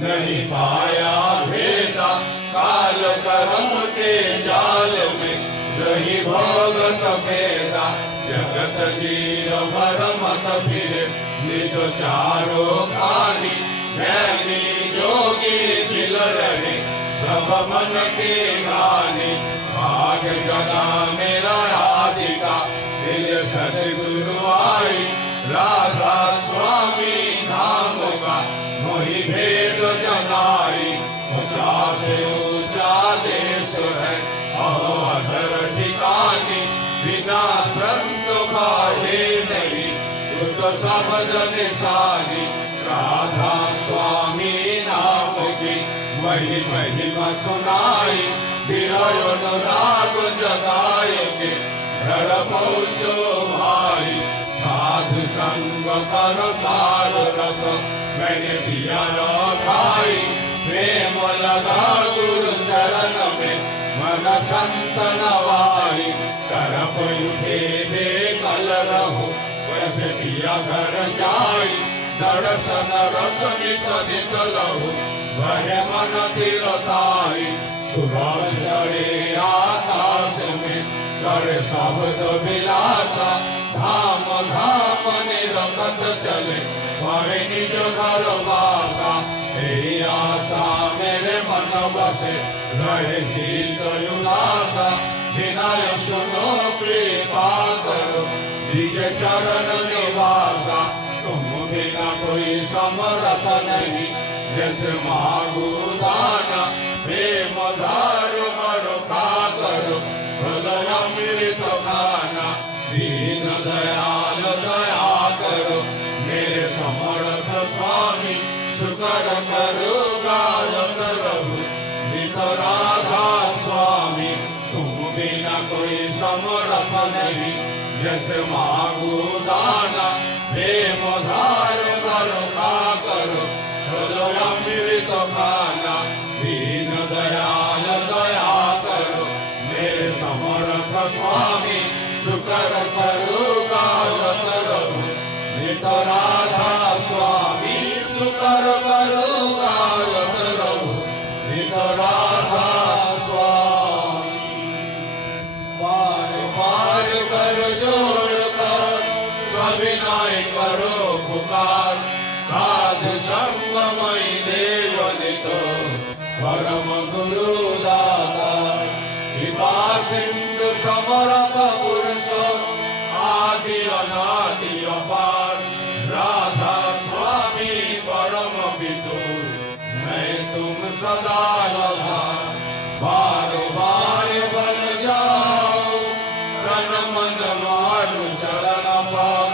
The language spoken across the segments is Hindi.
नहीं पाया भेदा, काल कर्म के जाल में रही भोगत भेदा। जगत जीव भर मत फिरे निज चारो खानी, ज्ञानी जोगी दिल रहे सब मन के गानी। भाग जगा मेरा राधिका दिल सदगुरु आई, राधा स्वामी नाम का मोहि भेद जनाई। ऊंचा से ऊंचा देश है अहो अधर ठिकानी, बिना संत बाहे नहीं सुत सबद निशानी। राधा स्वामी नाम की वही महिमा सुनाई, विरह अनुराग जगाए के घर पहुँचो भाई। साधु संग कर सार रस मैंने दिया खाई, प्रेम लगा गुरु चरण में मन संत नवाई। कर उठे बेकल रहो वैसे दिया घर जाई, दर्शन रस नित लहु वह मन तिरताई। सुबह चढ़े आकाश में करे शब्द विलासा, धाम धाम निरखत चले हरे निज घर वासा। यही आशा मेरे मन बसे रहे जीत उदासा, विनय सुनो कृपा करो निज चरण निवासा। तुम बिना कोई समरथ नहीं जैसे मांगू दाना, प्रेम धारो करो खा करो हृदय अमृत खाना। दीन दयाल दया करो मेरे समर्थ स्वामी, शुकर करो गायत रहु नित राधा स्वामी। तुम बिना कोई समर्थ नहीं जैसे मांगू दाना, प्रेम धारो करो खा करो हृदय अमृत खाना। दीन दयाल दया करो मेरे समर्थ स्वामी, शुकर करो गायत रहु नित राधा स्वामी। शुकर करो गायत रहु नित राधा स्वामी। पार पार कर जोड़ कर सविनय करो पुकार, साधु संगमय देव नित परम गुरु दाता। कृपा सिंधु समर्थ पुरुष आदि अनादि अपार, राधा स्वामी परम विदु मैं तुम सदा रहा। बार बार बन जाओ तन मन मारू चरण पर,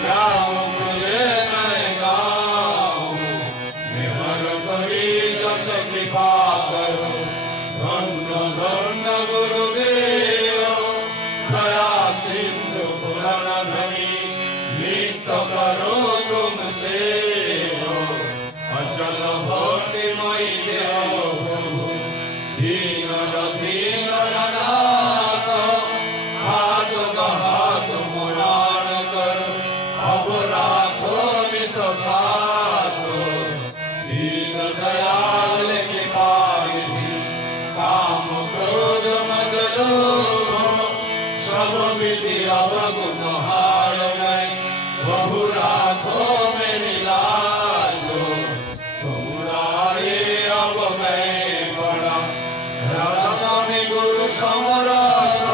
गाओ मुझे मैं गाऊं निवर करी जस कृपा करो। धन्य धन्य गुरुदेव दया सिंधु पुराण धनी, नित्य करो तुम सेवा अचल भक्तिमयी देव। दीन दीन अनाथ हाथ हाथ मुरान कर, अब राखो नित साथ। दीन दयाल कृपा काम क्रोध मद लोभ सब विधि अवगुण हार गए, बहु राखो मेरी लाजो। तुम्हारे अब मैं बड़ा राधा स्वामी गुरु समर्थ,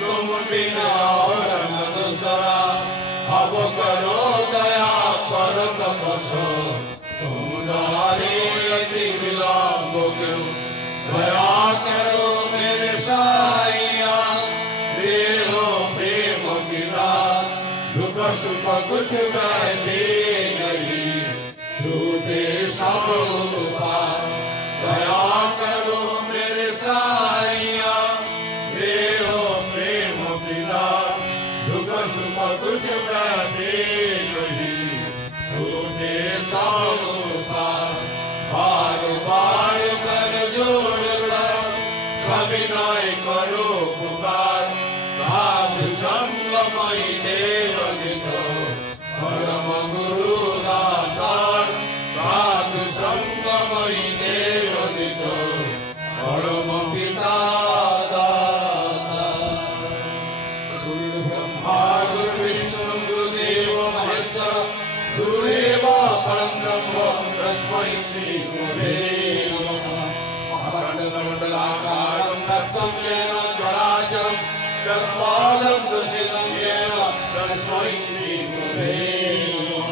तुम बिना और न दूसरा। अब करो दया पर तपस्ो, तुम द्वारे अति विलंब क्यों। दया करो मेरे साइया, देहो प्रेम गिरा। दुख सुख कुछ कहते नहीं, झूठे सब उपाय। दया करो मेरे साइया, देहो प्रेम गिरा। दुख सुख कुछ कहते नहीं, झूठे सब उपाय। बार बार कर जोड़कर सविनय करो पुकार, साधु संगमय देव नित परम गुरु दातार। साधु संग श्रीगुरुवे नमः अखण्डमण्डलाकारं तत्त्वं येन चराचरं तत्पादं दर्शितं येन तस्मै श्रीगुरुवे नमः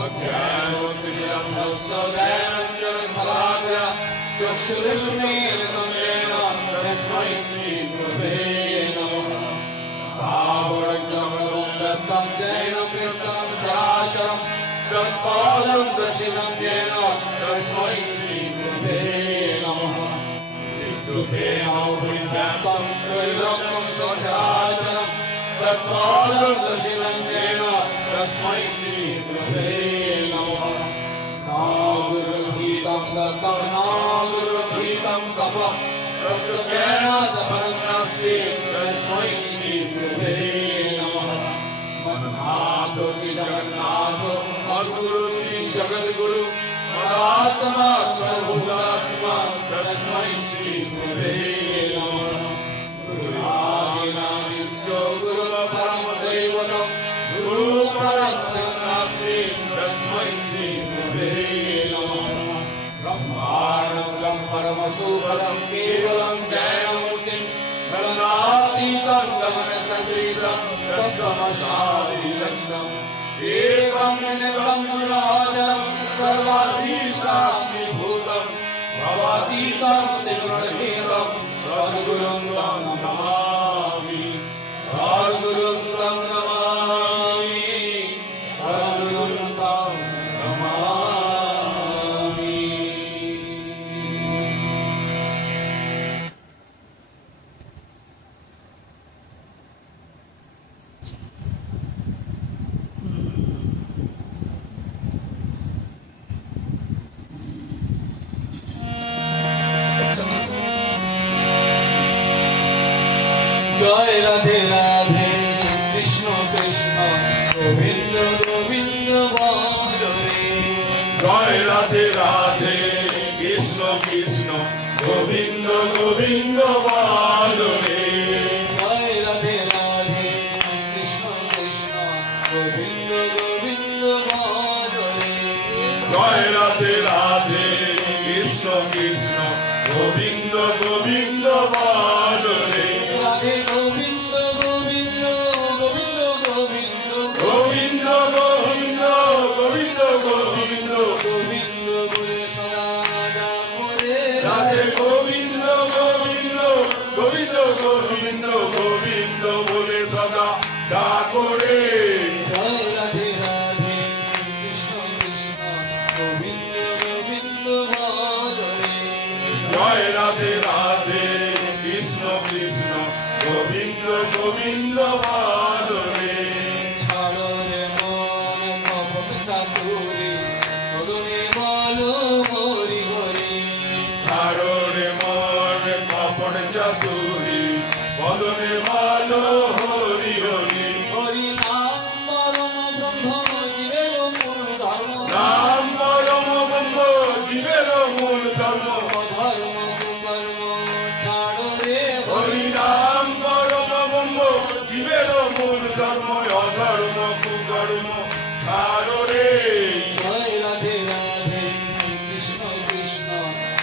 अज्ञानोत्तिमिरन्धस्य ज्ञानाञ्जनशलाकया चक्षुरुष्मीलितं येन तस्मै श्रीगुरुवे नमः स्थावरज्ञमनं दत्तं येन कृष्णं चराचरं तत्पादं दर्शितं येन तस्मै श्रीगुरुवे नमः चित्रूपेण व्याप्तं त्रैलोक्यं सचराचरं तत्पादं दर्शितं येन तस्मै श्रीगुरुवे नमः नागुरुधीतं दत्तं नागुरुधीतं तपः तत्त्वेन तपनं नास्ति तस्मै श्रीगुरुवे नमः मन्नाथो श्री जगन्नाथो मद्गुरु श्री जगद्गुरु मदात्मा सर्वभूतात्मा तस्मै श्रीगुरुवे नमः गुरुरादिनादिस्य गुरुपरमदैवतं गुरुपरं नास्ति तस्मै श्रीगुरुवे नमः ब्रह्माण्डं परमसुखदं केवलं जयमूर्तिं गगनातीतं गगनसदृशं तत्त्वमशादिलक्ष्यम् एकं नित्यं गुणाचलं सर्वाधीशाक्षीभूतं भवातीतं त्रिगुणरहितं सद्गुरुं तं नमामि सद्गुरुं तं नमामि सद्गुरुं तं नमामि। जय राधे राधे कृष्ण कृष्ण गोविंद गोविंद बारे जय राधे राधे कृष्ण कृष्ण गोविंद गोविंद बारे जय राधे राधे कृष्ण कृष्ण गोविंद गोविंद बारे जय राधे राधे कृष्ण कृष्ण गोविंद गोविंद बारे राधे गोविंद गोविंद गोविंद गोविंद गोविंद गोविंद गोविंद गोविंद गोविंद बोले सदा मोरे राधे गोविंद गोविंद गोविंद गोविंद गोविंद बोले सदा डाकोरे जय राधे राधे कृष्ण कृष्ण गोविंद गोविंद बारे जय राधे राधे कृष्ण कृष्ण गोविंद गोविंद बारे छाड़ो रे मन कपट चातुरी बदने बोलो हरि हरि छाड़ो रे मन कपट चातुरी बदने बोलो हरि हरि हरि नाम परम ब्रह्म जीवेर मूल धर्म नाम परम ब्रह्म जीवेर मूल धर्म धर्म कुकर्म छाड़ो रे हरि नाम जीवेर मूल धर्म अधर्म कुकर्म छाड़ो रे जय राधे राधे कृष्ण कृष्ण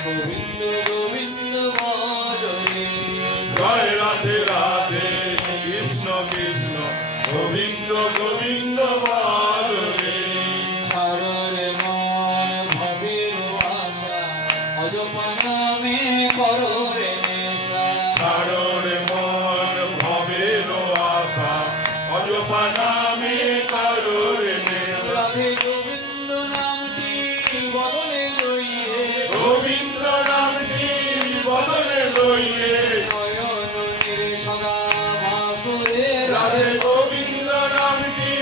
गोविंद गोविंद बारे जय राधे राधे कृष्ण कृष्ण गोविंद गोविंद बारे छाड़ो रे मन भवेर आशा अजपना में करो रे नेशा छाड़ो रे मन भवेर आशा अजपना में करो रे नेशा राधे गोविंद नामटी बदले लइए गोविंद नामटी बदले लइए नयन निरे सदा भासुरे राधे गोविंद नामटी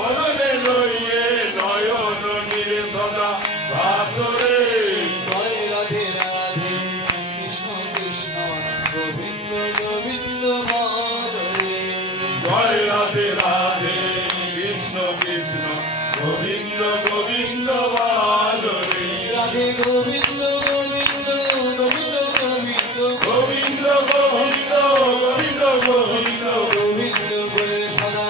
बदले लइए नयन निरे सदा भासुरे जय राधे राधे कृष्ण कृष्ण गोविंद गोविंद बारे जय राधे राधे कृष्ण कृष्ण गोविंद गोविंद बारे राधे गोविंद गोविंद गोविंद गोविंद गोविंद गोविंद गोविंद गोविंद गोविंद बोले सदा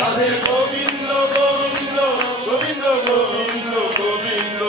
राधे गोविंद गोविंद गोविंद गोविंद गोविंद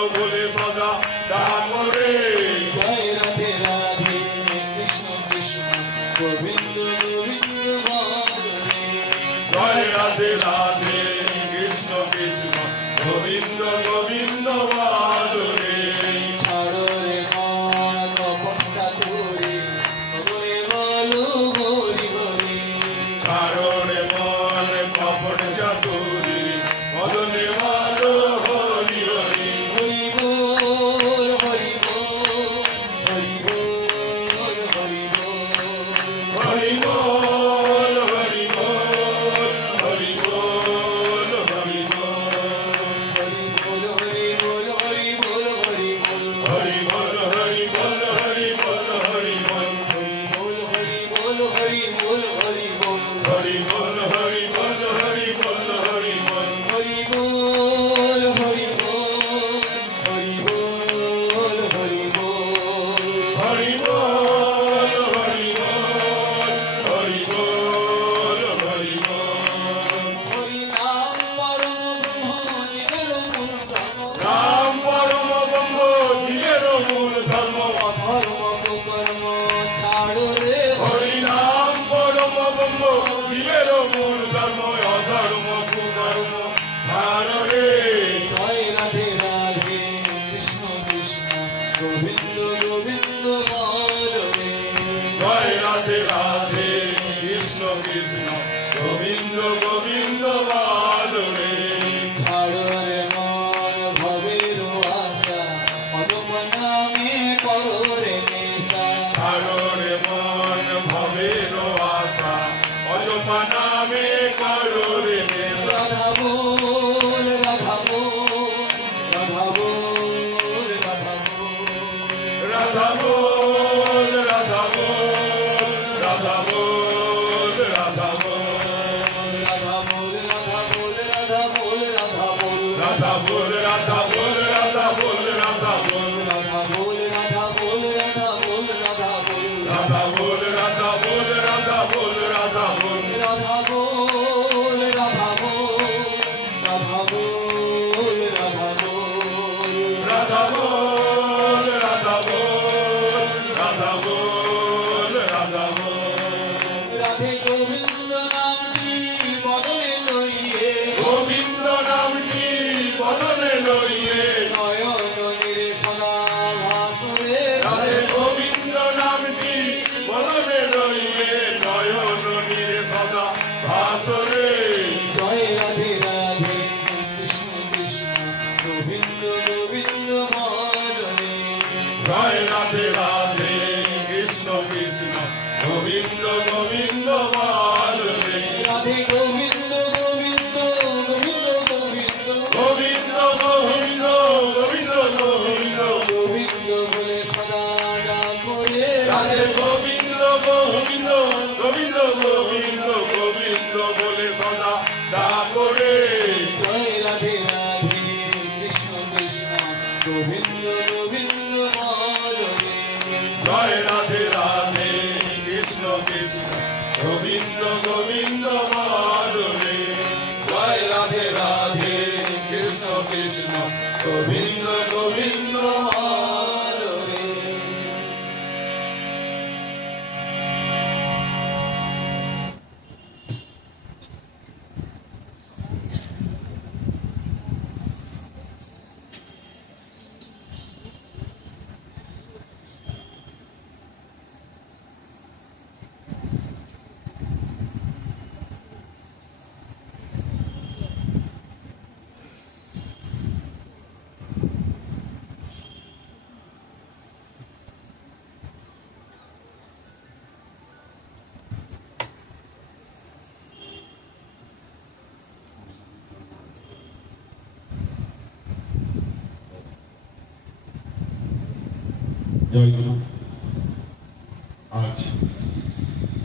জয় গুরু।